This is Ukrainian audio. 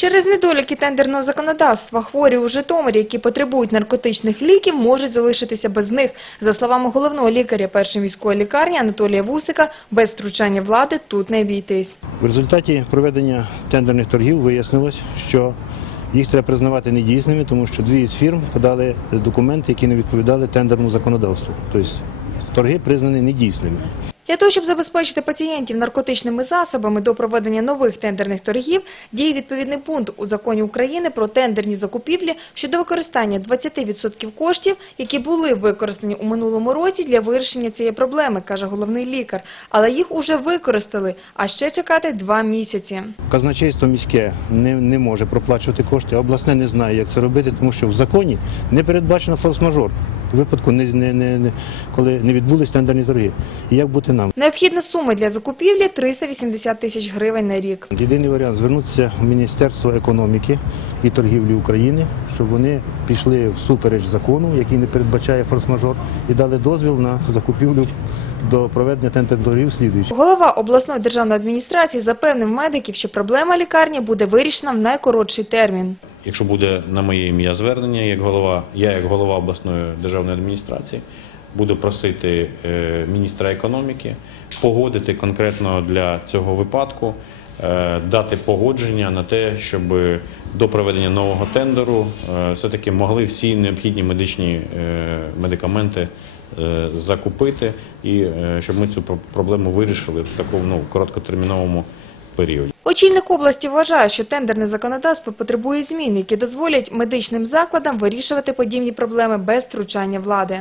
Через недоліки тендерного законодавства хворі у Житомирі, які потребують наркотичних ліків, можуть залишитися без них. За словами головного лікаря першої міської лікарні Анатолія Вусика, без втручання влади тут не обійтись. В результаті проведення тендерних торгів вияснилось, що їх треба признавати недійсними, тому що дві із фірм подали документи, які не відповідали тендерному законодавству. Тобто торги признані недійсними. Для того, щоб забезпечити пацієнтів наркотичними засобами до проведення нових тендерних торгів, діє відповідний пункт у законі України про тендерні закупівлі щодо використання 20% коштів, які були використані у минулому році для вирішення цієї проблеми, каже головний лікар. Але їх уже використали, а ще чекати два місяці. Казначейство міське не, може проплачувати кошти, обласне не знає, як це робити, тому що в законі не передбачено форс-мажор. Випадку, не, не, не, коли не відбулись тендерні торги. І як бути нам? Необхідна сума для закупівлі 380 тисяч гривень на рік. Єдиний варіант звернутися в Міністерство економіки і торгівлі України, щоб вони пішли всупереч закону, який не передбачає форс-мажор, і дали дозвіл на закупівлю до проведення тендерних торгів слідуючи. Голова обласної державної адміністрації запевнив медиків, що проблема лікарні буде вирішена в найкоротший термін. Якщо буде на моє ім'я звернення, як голова, я як голова обласної державної адміністрації буду просити е, міністра економіки погодити конкретно для цього випадку, е, дати погодження на те, щоб до проведення нового тендеру е, все-таки могли всі необхідні медичні медикаменти закупити і щоб ми цю про- проблему вирішили в такому ну, короткотерміновому періоді. Очільник області вважає, що тендерне законодавство потребує змін, які дозволять медичним закладам вирішувати подібні проблеми без втручання влади.